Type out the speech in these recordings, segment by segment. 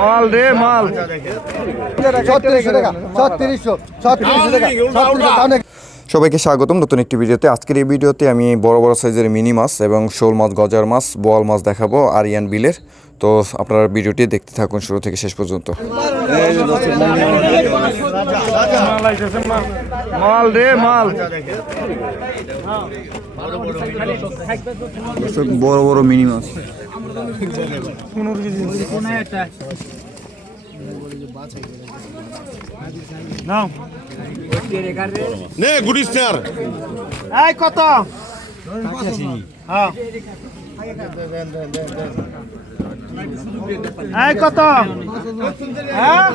মাল রে মাল। ছত্রিশশো টাকা ছত্রিশশো ছত্রিশশো টাকা ছত্রিশশো অনেক সবাইকে স্বাগতম নতুন একটি ভিডিওতে। আজকের এই ভিডিওতে আমি বড় বড় সাইজের মিনি মাছ এবং শোল মাছ গজার মাছ বোয়াল মাছ দেখাবো আরিয়ান বিলের। তো আপনারা ভিডিওটি দেখতে থাকুন শুরু থেকে শেষ পর্যন্ত। মাল রে মাল। বড় বড় মিনি মাছ। নে গুড স্টার এই কত? হ্যাঁ। এই কত হ্যাঁ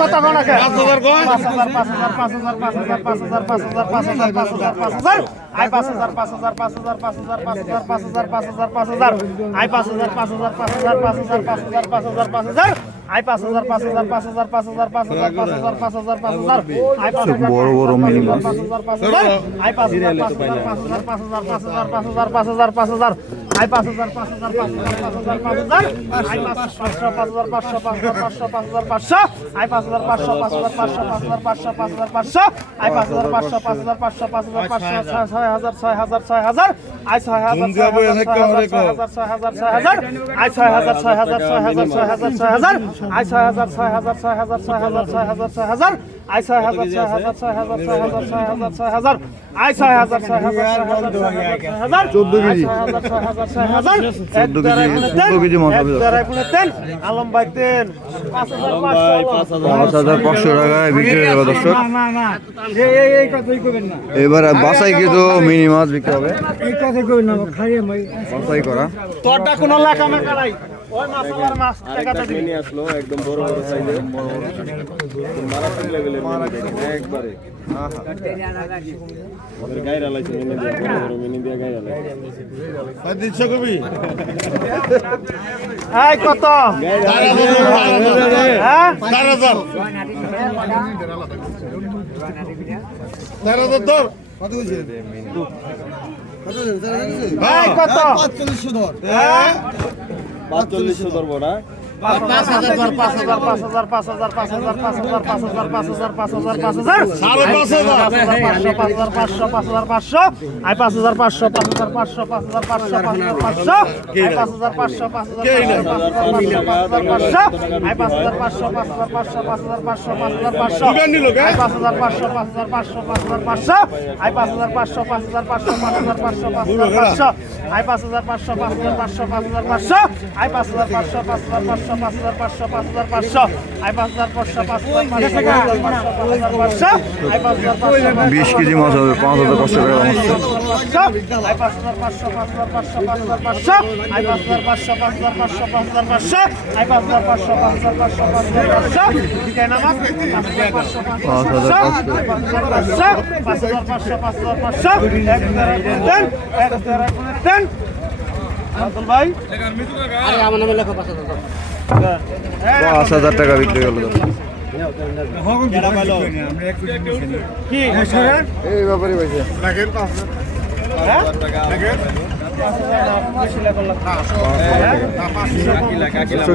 কত গণকে পাঁচ হাজার পাঁচ হাজার পাঁচ হাজার পাঁচ হাজার পাঁচ হাজার পাঁচ হাজার পাঁচ হাজার পাঁচ হাজার পাঁচ হাজার আই পাঁচ হাজার পাঁচ হাজার পাঁচ হাজার পাঁচ হাজার পাঁচ হাজার পাঁচ হাজার পাঁচ হাজার পাঁচ হাজার আই পাঁচ হাজার পাঁচ হাজার পাঁচ হাজার পাঁচ হাজার পাঁচ হাজার পাঁচ হাজার পাঁচ হাজার আই পাঁচ হাজার পাঁচ হাজার পাঁচ হাজার পাঁচ হাজার পাঁচ হাজার পাঁচ হাজার পাঁচ হাজার পাঁচ হাজার আই পাঁচ হাজার বড় বড় মিনি মাছ। পাঁচ হাজার পাঁচ হাজার আই পাঁচ হাজার পাঁচ হাজার পাঁচ হাজার পাঁচ হাজার পাঁচ হাজার পাঁচ হাজার পাঁচ হাজার পাঁচ হাজার আই পাঁচ হাজার পাঁচ হাজার পাঁচ হাজার পাঁচ হাজার পাঁচ হাজার পাঁচশো পাঁচশো পাঁচ হাজার পাঁচশো পাঁচ হাজার পাঁচশো আই পাঁচ হাজার পাঁচশো পাঁচ হাজার পাঁচশো পাঁচ হাজার পাঁচশো পাঁচ হাজার পাঁচশো আই পাঁচ হাজার পাঁচশো পাঁচ হাজার পাঁচশো পাঁচ হাজার পাঁচশো ছয় হাজার ছয় হাজার ছয় হাজার আই ছয় হাজার ছয় হাজার ছয় হাজার হাজার আই ছয় হাজার ছয় হাজার ছয় হাজার ছয় হাজার ছয় হাজার আই ছয় হাজার ছয় হাজার ছয় হাজার ছয় হাজার ছয় হাজার ছয় হাজার ছয় হাজার ছয় হাজার আয় ছয় হাজার হাজার হাজার হাজার আয় ছয় হাজার পাঁচ হাজার পাঁচশো এবার বাসাই কিন্তু মিনি মাছ বিক্রি হবে করা ওই মাছ আবার মাছ টাকাটা দিবি। আসলো একদম বড় বড় সাইজের। মারাত্মক লেভেলের একবারে। ওদের গায়রা লাইছে মিনি দিয়ে বড় বড় মিনি দিয়ে গায়রা লাইছে ভাই দিচ্ছ কবি? এই কত? হ্যাঁ? হ্যাঁ? পাঁচচল্লিশশো ধরবো না। পাঁচ আই পাঁচ হাজার পাঁচশো পাঁচ হাজার পাঁচশো পাঁচ হাজার পাঁচশো আই পাঁচ হাজার পাঁচশো পাঁচ হাজার পাঁচশো পাঁচশো পাঁচ হাজার পাঁচশো পাঁচ হাজার পাঁচশো আই পাঁচ হাজার পাঁচশো পাঁচ হাজার পাঁচশো আই পাঁচ হাজার পাঁচশো বিশ কেজি মাছ হবে পাঁচ হাজার পাঁচশো টাকা আই পাঁচ হাজার পাঁচশো পাঁচ হাজার পাঁচশো পাঁচ হাজার পাঁচশো আই পাঁচ হাজার পাঁচশো পাঁচ হাজার পাঁচশো পাঁচ হাজার পাঁচশো আই পাঁচ হাজার পাঁচশো পাঁচ হাজার পাঁচশো পাঁচ পাঁচ হাজার পাঁচ হাজার টাকা বিক্রি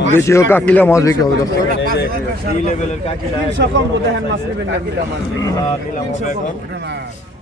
দেশীয় কাকিলা মাছ বিক্রি হবে দর্শক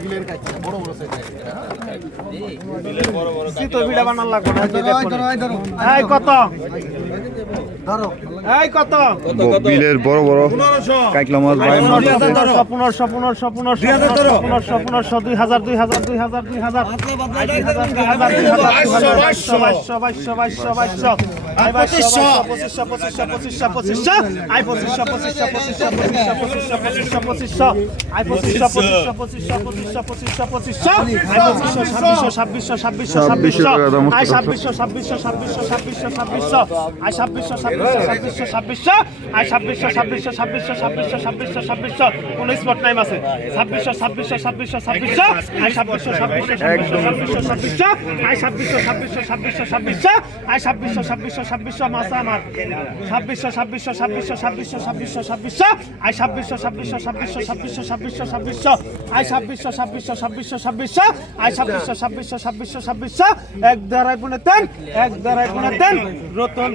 মানে ভিড়া লাগবে না এই কত এই কত বিলের বড় বড় কাইকলা মাছ ভাই মাছ পনেরোশো পনেরোশো পনেরোশো পনেরোশো পনেরোশো পনেরোশো দুই হাজার দুই হাজার দুই হাজার দুই হাজার দুই হাজার দুই হাজার দুই হাজার বাইশশো বাইশশো বাইশশো বাইশশো বাইশশো উনিশ স্পট টাইম আছে ছাব্বিশশো ছাব্বিশশো ছাব্বিশশো ছাব্বিশশো আই ছাব্বিশশো ছাব্বিশশো ছাব্বিশশো ছাব্বিশশো ছাব্বিশশো আই ছাব্বিশশো ছাব্বিশশো ছাব্বিশশো ছাব্বিশশো আই ছাব্বিশশো ছাব্বিশশো ছাব্বিশশো মাসা আমার ছাব্বিশশো ছাব্বিশশো ছাব্বিশশো ছাব্বিশশো ছাব্বিশশো ছাব্বিশশো আই ছাব্বিশশো ছাব্বিশশো ছাব্বিশশো ছাব্বিশশো ছাব্বিশশো ছাব্বিশশো আই ছাব্বিশশো ছাব্বিশশো ছাব্বিশশো ছাব্বিশশো আই ছাব্বিশশো ছাব্বিশশো ছাব্বিশশো ছাব্বিশশো এক দাঁড়ায় পুনে তেন এক দাঁড়ায় পুনে তেন রতন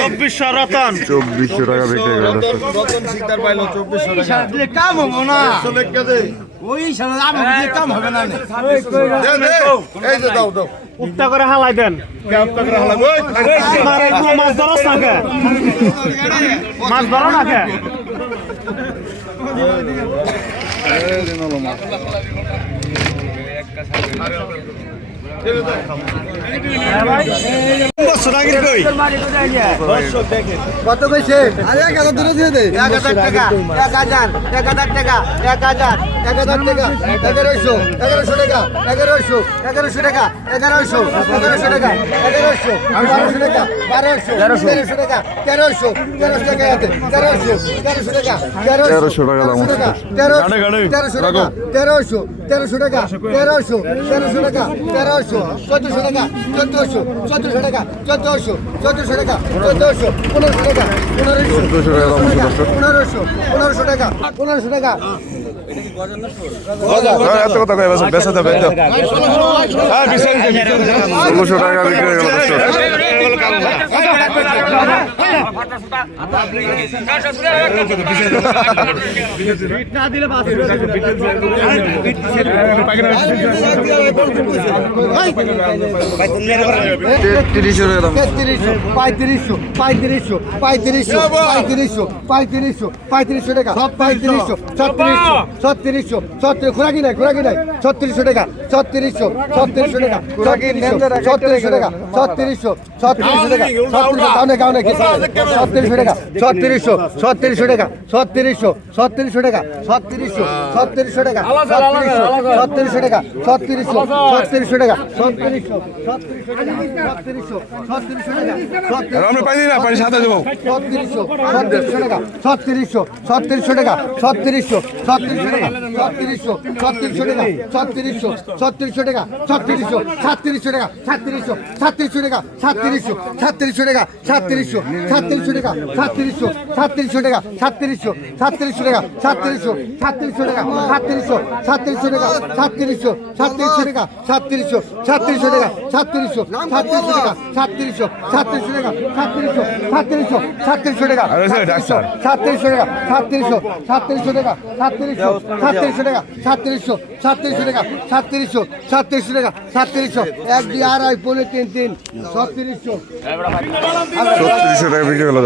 চব্বিশশো রতন চব্বিশশো টাকা করে দর্শক রতন সিকদার পাইলো চব্বিশশো টাকা কাম হব না ওই সারা আমি কাম হবে না এই যে দাও দাও উল্টা করে হালাই দেন। মাছ ধরস না কে মাছ ধরো না কে কত কইছে? আরে এক হাজার দূরে দিয়ে দে। এক হাজার টাকা এক হাজার এক হাজার টাকা এক হাজার এক হাজার টাকা এগারোশো এগারোশো টাকা এগারোশো এগারোশো টাকা এগারোশো এগারোশো টাকা এগারোশো বারোশো টাকা বারোশো তেরোশো টাকা তেরোশো তেরোশো টাকা আছে তেরোশো তেরোশো টাকা তেরোশো টাকা তেরোশো তেরোশো টাকা তেরোশো তেরোশো টাকা তেরোশো তেরোশো টাকা তেরোশো চোদ্দশো টাকা চোদ্দশো চোদ্দশো টাকা চোদ্দশো চোদ্দশো টাকা চোদ্দশো পনেরোশো টাকা পনেরোশো পনেরোশো পনেরোশো টাকা পনেরোশো টাকা ষোলোশো টাকা বিক্রি হয়ে গেল টাকা পঁয়ত্রিশশো পঁয়ত্রিশশো পঁয়ত্রিশশো পঁয়ত্রিশশো পঁয়ত্রিশশো পঁয়ত্রিশশো টাকা পঁয়ত্রিশশো ছত্রিশশো ছত্রিশশো ছত্রিশ খোরাকি নাই খোরাকি নাই ছত্রিশশো টাকা ছত্রিশশো ছত্রিশশো টাকা ছত্রিশশো টাকা ছত্রিশশো ছত্রিশশো টাকা ছত্রিশশো গাউনে ছত্রিশশো টাকা ছত্রিশশো ছত্রিশশো টাকা ছত্রিশশো ছত্রিশশো টাকা ছত্রিশশো ছত্রিশশো টাকা ছত্রিশশো টাকা ছত্রিশশো ছত্রিশশো টাকা ছত্রিশশো ছত্রিশশো ছত্রিশশো ছত্রিশশো টাকা আমরা পাই না পানি সাথে দেবো ছত্রিশশো ছত্রিশশো টাকা ছত্রিশশো ছত্রিশশো টাকা ছত্রিশশো ছত্রিশশো টাকা ছত্রিশশো ছত্রিশশো টাকা ছত্রিশশো ছত্রিশশো টাকা ছত্রিশশো সাতত্রিশশো টাকা সাতত্রিশশো সাতত্রিশশো টাকা সাতত্রিশশো সাতত্রিশশো টাকা সাতত্রিশশো সাতত্রিশশো টাকা সাতত্রিশশো সাতত্রিশশো টাকা সাতত্রিশশো সাতত্রিশশো টাকা সাতত্রিশশো সাতত্রিশশো টাকা সাতত্রিশশো সাতত্রিশশো টাকা সাতত্রিশশো সাতত্রিশশো টাকা সাতত্রিশশো সাতত্রিশশো টাকা সাতত্রিশশো সাতত্রিশশো টাকা সাতত্রিশশো সাতত্রিশশো টাকা সাতত্রিশশো সাতত্রিশশো সাতত্রিশশো টাকা সাতত্রিশশো টাকা সাতত্রিশশো সাতত্রিশশো টাকা সাতত্রিশশো সাতত্রিশশো টাকা সাতত্রিশশো সাতত্রিশশো টাকা সাতত্রিশশো সাতত্রিশশো টাকা সাতত্রিশশো এক দুই আড়াই পনেরো তিন তিন ছত্রিশশো ছত্রিশশো টাকা বিক্রি হলো